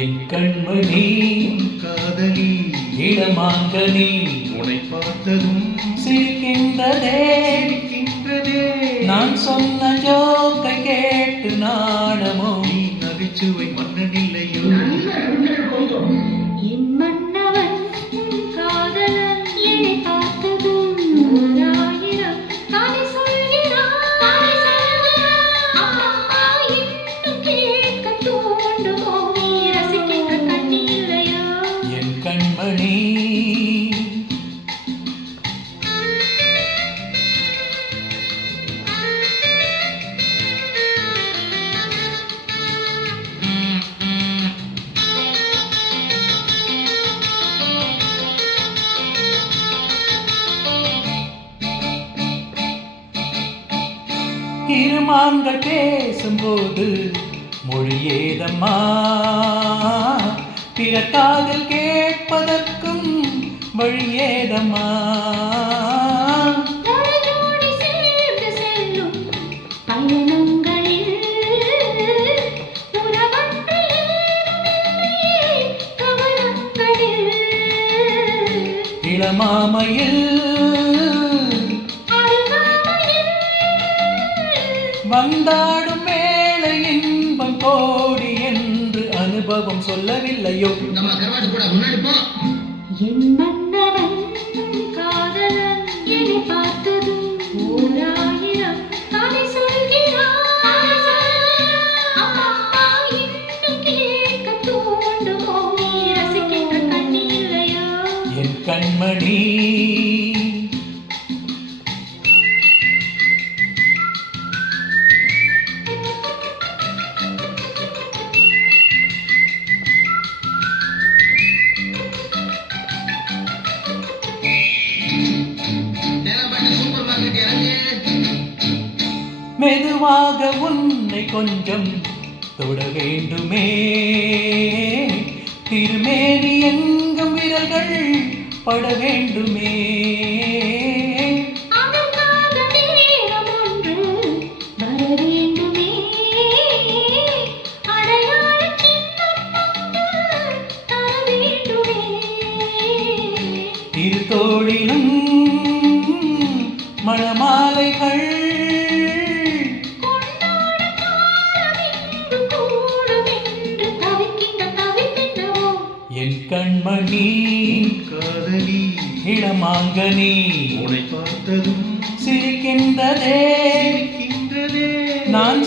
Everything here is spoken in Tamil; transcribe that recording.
என் கண்மணி காதலி இளமாங்கனி உன்னை பார்த்ததும் சிரிக்கின்றதே நான் சொன்ன ஜோக்கை கேட்டு நாணமோ நீ நகைச்சுவை மன்னனில்லையோ என் மன்னவன் காதலன் என்னை பார்த்ததும் ஓராயிரம் கதை சொல்கிறான் அம்மா இன்னும் கேட்க தூண்டுமோ நீ ரசிக்கின்ற கண்ணி இல்லையோ என் கண்மணி இருமான்கள் பேசும்போது மொழியேதம்மா பிற காதல் கேட்பதற்கும் வழியேதம்மா நடையோடி சேர்ந்து செல்லும் பயணங்களில் உறவற்று ஏதுமில்லை கவனங்களில் இளமாமையில் வந்தாடும் வேளை இன்பம் கோடி என்று அனுபவம் சொல்லவில்லையோ என் மன்னவன் காதலன் என்னை பார்த்ததும் ஓராயிரம் கதை சொல்கிறான் அம்மா இன்னும் கேட்க தூண்டுமோ நீ ரசிக்கின்ற கண்ணி இல்லையோ என் கண்மணி மெதுவாக உன்னை கொஞ்சம் தொட வேண்டுமே திருமேனி எங்கும் விரல்கள் பட வேண்டுமே அதற்காக நேரம் ஒன்று வர வேண்டுமே அடையாள சின்னம் தர வேண்டுமே இரு தோளிலும் மணமாலைகள் என் கண்மணி காதலி இளமாங்கனி உன்னை பார்த்ததும் சிரிக்கின்றதே இருக்கின்றதே நான்